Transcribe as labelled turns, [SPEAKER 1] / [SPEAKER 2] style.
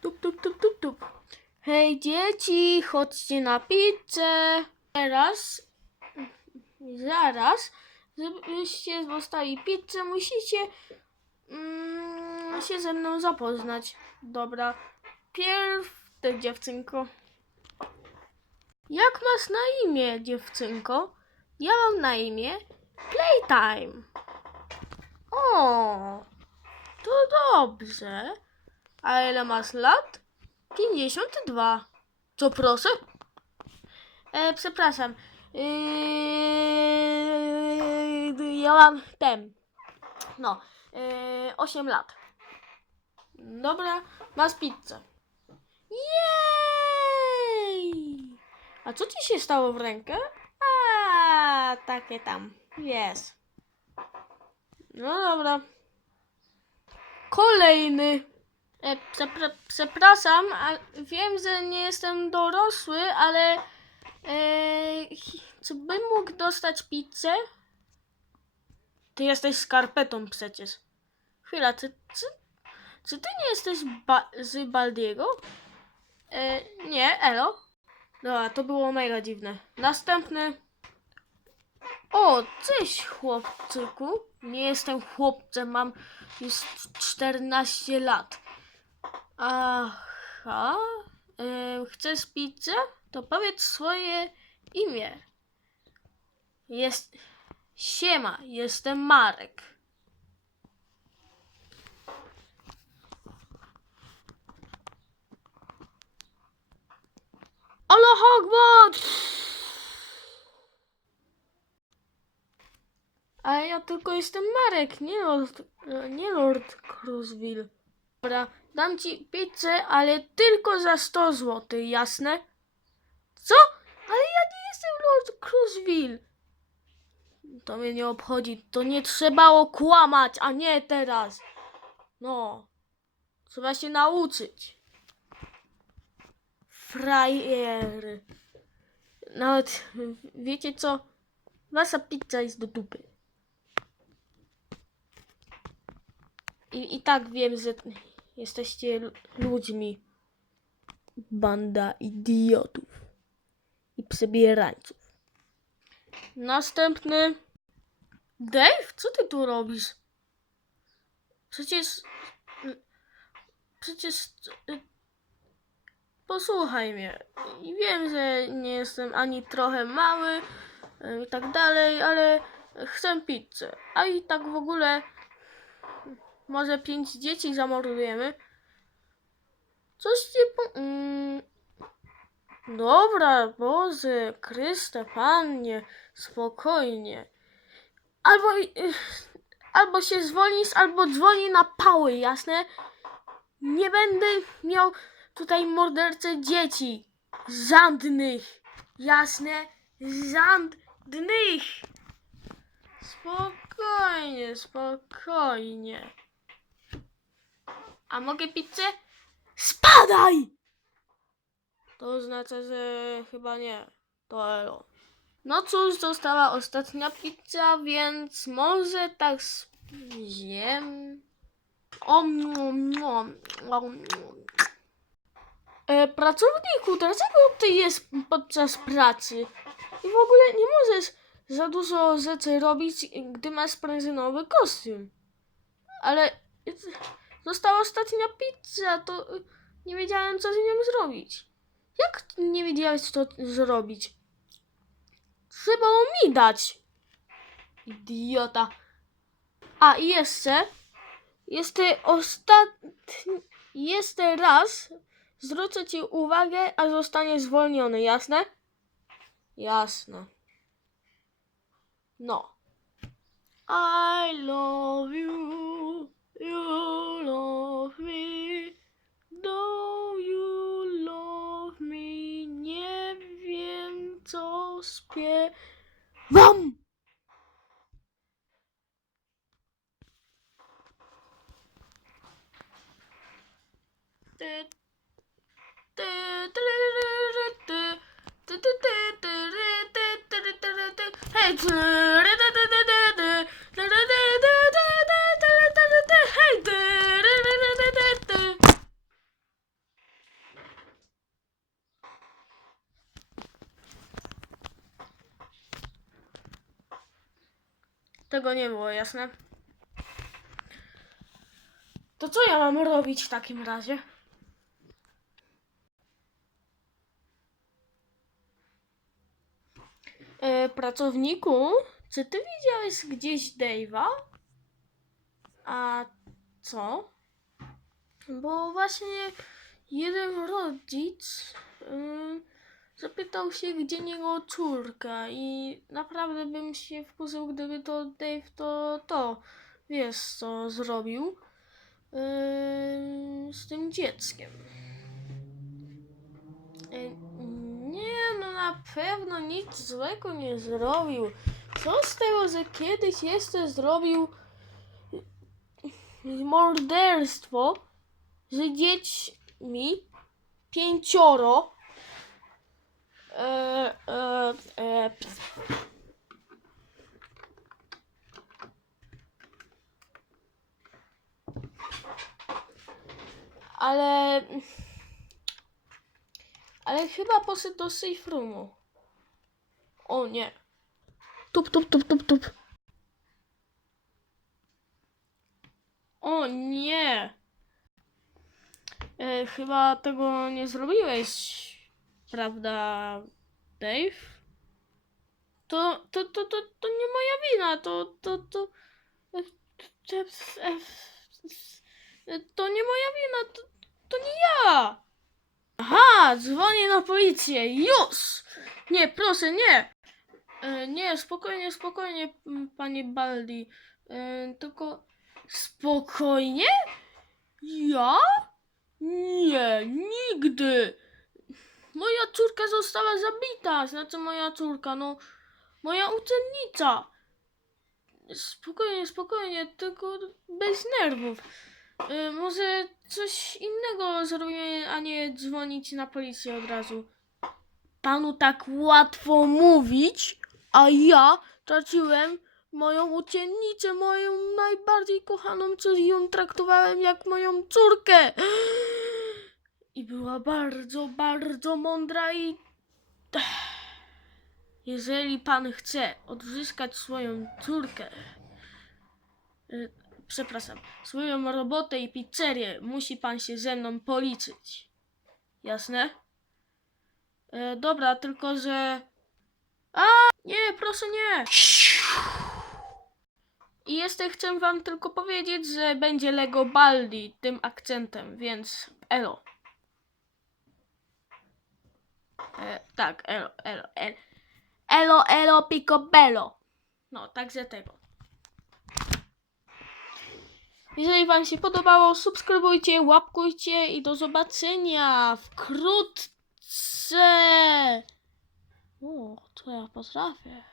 [SPEAKER 1] Tup, tup, tup, tup, tup. Hej dzieci, chodźcie na pizzę. Teraz, zaraz, żebyście dostali pizzę, musicie mm, się ze mną zapoznać. Dobra, pierw ty dziewczynko. Jak masz na imię, dziewczynko? Ja mam na imię Playtime. O, to dobrze. A ile masz lat? 52. Co proszę? E, przepraszam. Yy, ja mam ten. No, yy, 8 lat. Dobra, masz pizzę. Jej! A co ci się stało w rękę? A, takie tam. Jest. No dobra. Kolejny. E, przepra- przepraszam, wiem, że nie jestem dorosły, ale e, czy bym mógł dostać pizzę? Ty jesteś skarpetą przecież. Chwila, czy, czy, czy ty nie jesteś ba- z Baldiego? E, nie, elo. Dobra, to było mega dziwne. Następny. O, cześć chłopczyku. Nie jestem chłopcem, mam już 14 lat. Aha. Ym, chcesz pizzę? To powiedz swoje imię. Jest. Siema, jestem Marek. Allah Akbar! A ja tylko jestem Marek, nie Lord, nie Lord Cruzville. Dobra, dam ci pizzę, ale tylko za 100 zł, jasne? Co? Ale ja nie jestem Lord Cruzville. To mnie nie obchodzi, to nie trzeba kłamać, a nie teraz. No, trzeba się nauczyć. Frajery. Nawet, wiecie co? Wasza pizza jest do dupy. I, I tak wiem, że jesteście ludźmi. Banda idiotów i przebierańców. Następny. Dave, co ty tu robisz? Przecież. Przecież. y, Posłuchaj mnie. Wiem, że nie jestem ani trochę mały y, i tak dalej, ale chcę pizzę. A i tak w ogóle może pięć dzieci zamordujemy. Coś po... Mm. Dobra, Boże, Chryste, Panie, spokojnie. Albo, y, albo się zwolnisz, albo dzwoni na pały, jasne? Nie będę miał tutaj mordercę dzieci. Żadnych. Jasne? Żadnych. Spokojnie, spokojnie. A mogę pizzę? Spadaj! To oznacza, że chyba nie. To elo. No cóż, została ostatnia pizza, więc może tak zjem. Om, om, om, om. E, pracowniku, dlaczego ty jest podczas pracy? I w ogóle nie możesz za dużo rzeczy robić, gdy masz sprężynowy kostium. Ale została ostatnia pizza, to y, nie wiedziałem, co z nią zrobić. Jak nie wiedziałeś, co zrobić? Trzeba mi dać. Idiota. A i jeszcze, jeszcze ostatni, jeszcze raz zwrócę ci uwagę, a zostanie zwolniony, jasne? Jasne. No. I love you, you co śpiewam. Ty, ty, tyryryry, ty, ty, ty, ty, tyry, ty, tyry, tyry, ty. Hej, tyry, ty, ty, ty, ty, ty, tyry, ty, ty, ty, ty, tyry, tyry, ty. Hej, tyry, ty, ty, ty, ty, ty. Tego nie było, jasne? To co ja mam robić w takim razie? E, pracowniku, czy ty widziałeś gdzieś Dave'a? A co? Bo właśnie jeden rodzic ym, zapytał się, gdzie jego córka i naprawdę bym się wkurzył, gdyby to Dave to to, wiesz co zrobił ym, z tym dzieckiem. Y, Nie, no na pewno nic złego nie zrobił. Co z tego, że kiedyś jeszcze zrobił morderstwo z dziećmi pięcioro. E, e, e, ale ale chyba poszedł do safe roomu. O nie. Tup, tup, tup, tup, tup. O nie. E, chyba tego nie zrobiłeś, prawda, Dave? To, to, to, to, to nie moja wina, to, to, to, to, nie moja wina, to, to nie ja. Aha, dzwonię na policję, już! Nie, proszę, nie! E, nie, spokojnie, spokojnie, panie Baldi. E, tylko spokojnie? Ja? Nie, nigdy! Moja córka została zabita, znaczy moja córka, no, moja uczennica. Spokojnie, spokojnie, tylko bez nerwów. Y, może coś innego zrobimy, a nie dzwonić na policję od razu. Panu tak łatwo mówić, a ja traciłem moją uczennicę, moją najbardziej kochaną, czyli ją traktowałem jak moją córkę. I była bardzo, bardzo mądra i... Jeżeli pan chce odzyskać swoją córkę, y, przepraszam, swoją robotę i pizzerię, musi pan się ze mną policzyć. Jasne? E, dobra, tylko że... A, nie, proszę nie! I jeszcze chcę wam tylko powiedzieć, że będzie Lego Baldi tym akcentem, więc elo. E, tak, elo, elo, elo. Elo, elo, picobello. No, także tego. Jeżeli Wam się podobało, subskrybujcie, łapkujcie i do zobaczenia wkrótce. O, to ja potrafię.